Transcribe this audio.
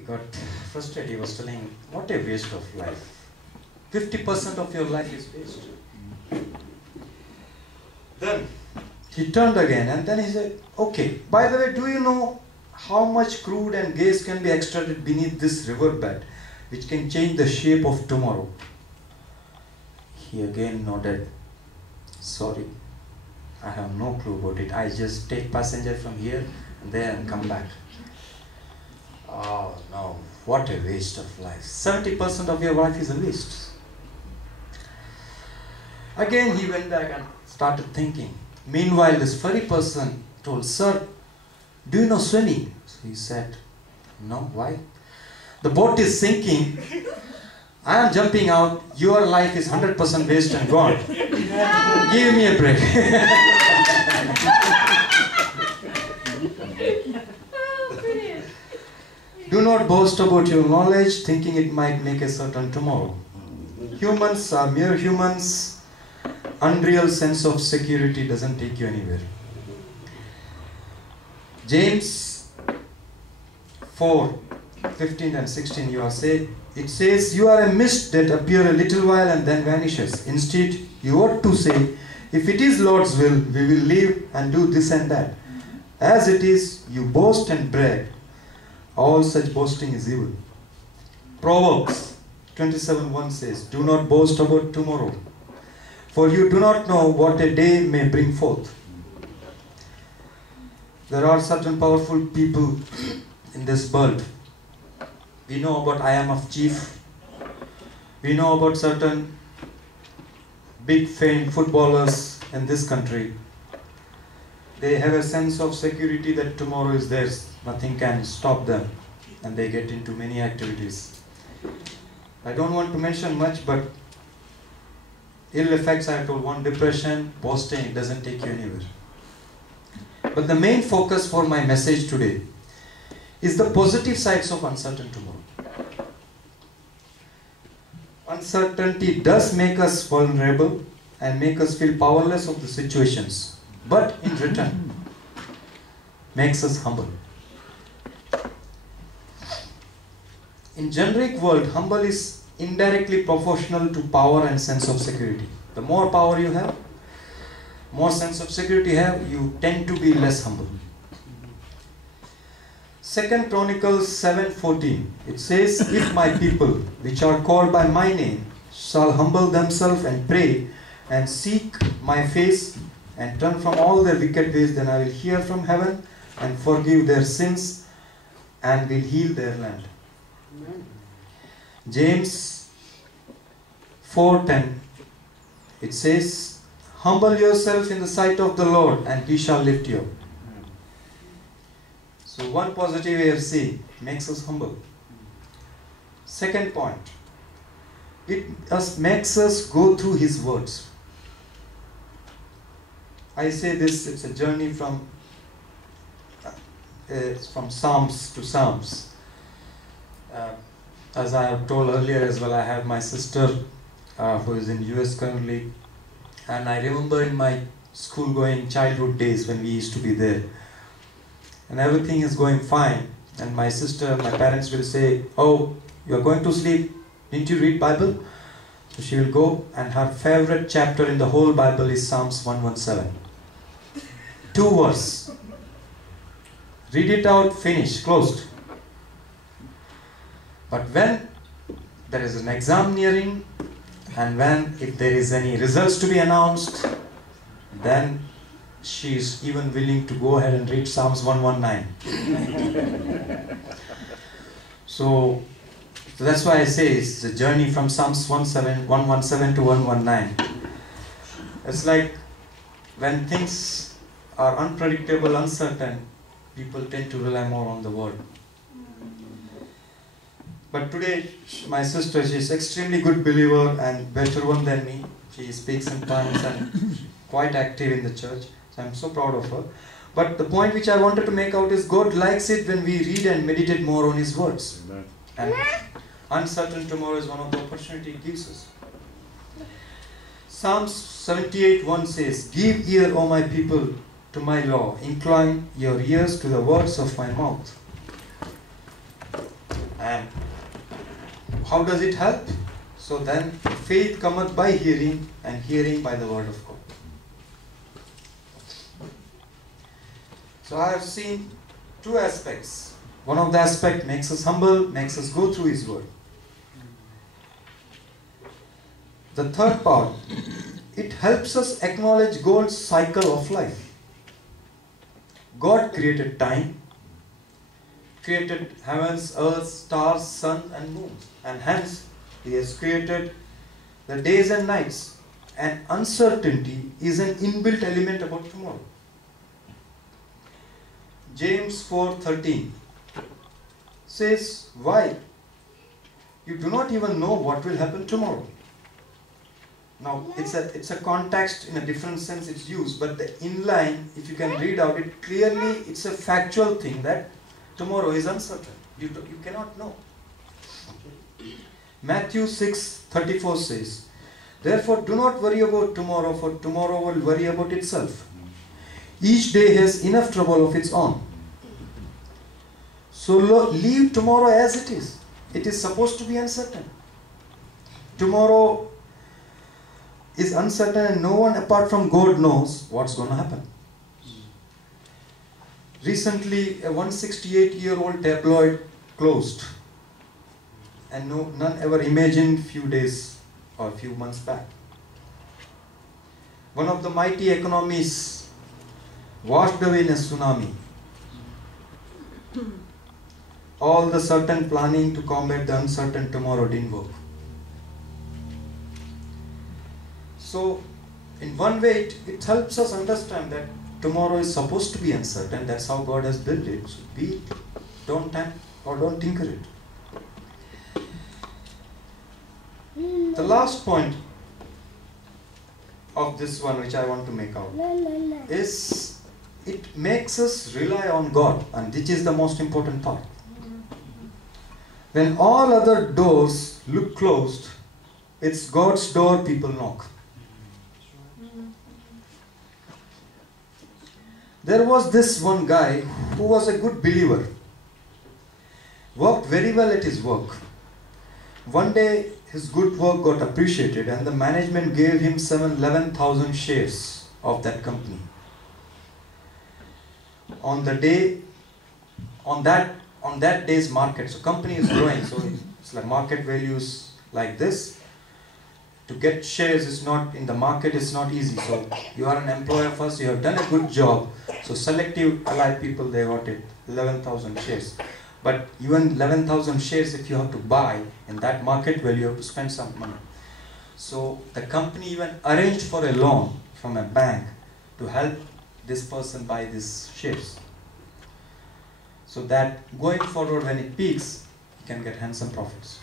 He got frustrated. He was telling, what a waste of life. 50% of your life is waste. Then he turned again and then he said, okay, by the way, do you know how much crude and gas can be extracted beneath this riverbed, which can change the shape of tomorrow? He again nodded. Sorry, I have no clue about it. I just take passenger from here and there and come back. Oh no, what a waste of life. 70% of your life is a waste. Again he went back and started thinking. Meanwhile, this very person told, sir, do you know swimming? So he said, no, why? The boat is sinking. I am jumping out. Your life is 100% waste and gone. Give me a break. Do not boast about your knowledge, thinking it might make a certain tomorrow. Humans are mere humans. Unreal sense of security doesn't take you anywhere. James 4:15 and 16, it says, you are a mist that appear a little while and then vanishes. Instead, you ought to say, if it is Lord's will, we will live and do this and that. As it is, you boast and brag. All such boasting is evil. Proverbs 27:1 says, do not boast about tomorrow, for you do not know what a day may bring forth. There are certain powerful people in this world. We know about IMF chief. We know about certain big famed footballers in this country. They have a sense of security that tomorrow is theirs. Nothing can stop them. And they get into many activities. I don't want to mention much, but ill effects, I have told, one, depression, boasting, it doesn't take you anywhere. But the main focus for my message today is the positive sides of uncertain tomorrow. Uncertainty does make us vulnerable and make us feel powerless of the situations, but in return makes us humble. In generic world, humble is indirectly proportional to power and sense of security. The more power you have, more sense of security you have, you tend to be less humble. 2 Chronicles 7:14, it says, if my people, which are called by my name, shall humble themselves and pray and seek my face and turn from all their wicked ways, then I will hear from heaven and forgive their sins and will heal their land. Amen. James 4:10, it says, humble yourself in the sight of the Lord and he shall lift you up. So one positive way of seeing makes us humble. Second point, it makes us go through his words. I say this, it's a journey from Psalms to Psalms. As I have told earlier as well, I have my sister who is in US currently, and I remember in my school-going childhood days when we used to be there, and everything is going fine, and my sister, my parents will say, oh, you are going to sleep, didn't you read Bible? So she will go, and her favorite chapter in the whole Bible is Psalms 117. 2 verses. Read it out, finish, closed. But when there is an exam nearing, and if there is any results to be announced, then she is even willing to go ahead and read Psalms 119. So that's why I say it's a journey from Psalms 117 to 119. It's like when things are unpredictable, uncertain, people tend to rely more on the word. But today, my sister, she is extremely good believer and better one than me. She speaks in tongues and quite active in the church. So I'm so proud of her. But the point which I wanted to make out is God likes it when we read and meditate more on his words. Amen. And uncertain tomorrow is one of the opportunities he gives us. Psalms 78:1 says, give ear, O my people, to my law. Incline your ears to the words of my mouth. And how does it help? So then faith cometh by hearing, and hearing by the word of God. So I have seen two aspects. One of the aspects makes us humble, makes us go through His word. The third part, it helps us acknowledge God's cycle of life. God created time, created heavens, earth, stars, sun and moon. And hence, He has created the days and nights. And uncertainty is an inbuilt element about tomorrow. James 4:13 says, why? You do not even know what will happen tomorrow. Now, it's a context in a different sense it's used, but the inline, if you can read out it clearly, it's a factual thing that tomorrow is uncertain. You cannot know. Matthew 6:34 says, therefore do not worry about tomorrow, for tomorrow will worry about itself. Each day has enough trouble of its own. So leave tomorrow as it is. It is supposed to be uncertain. Tomorrow is uncertain and no one apart from God knows what's going to happen. Recently, a 168-year-old tabloid closed. And none ever imagined few days or few months back. One of the mighty economies washed away in a tsunami. All the certain planning to combat the uncertain tomorrow didn't work. So, in one way, it helps us understand that tomorrow is supposed to be uncertain. That's how God has built it. So don't tempt or don't tinker it. The last point of this one, which I want to make out, is it makes us rely on God, and this is the most important part. When all other doors look closed, it's God's door people knock. There was this one guy who was a good believer, worked very well at his work. One day his good work got appreciated and the management gave him 11,000 shares of that company. On that day's market, so company is growing, so it's like market values like this. To get shares is not in the market, is not easy. So you are an employer first, you have done a good job. So selective allied people, they got it, 11,000 shares. But even 11,000 shares, if you have to buy in that market value, you have to spend some money. So the company even arranged for a loan from a bank to help this person buy these shares. So that going forward, when it peaks, you can get handsome profits.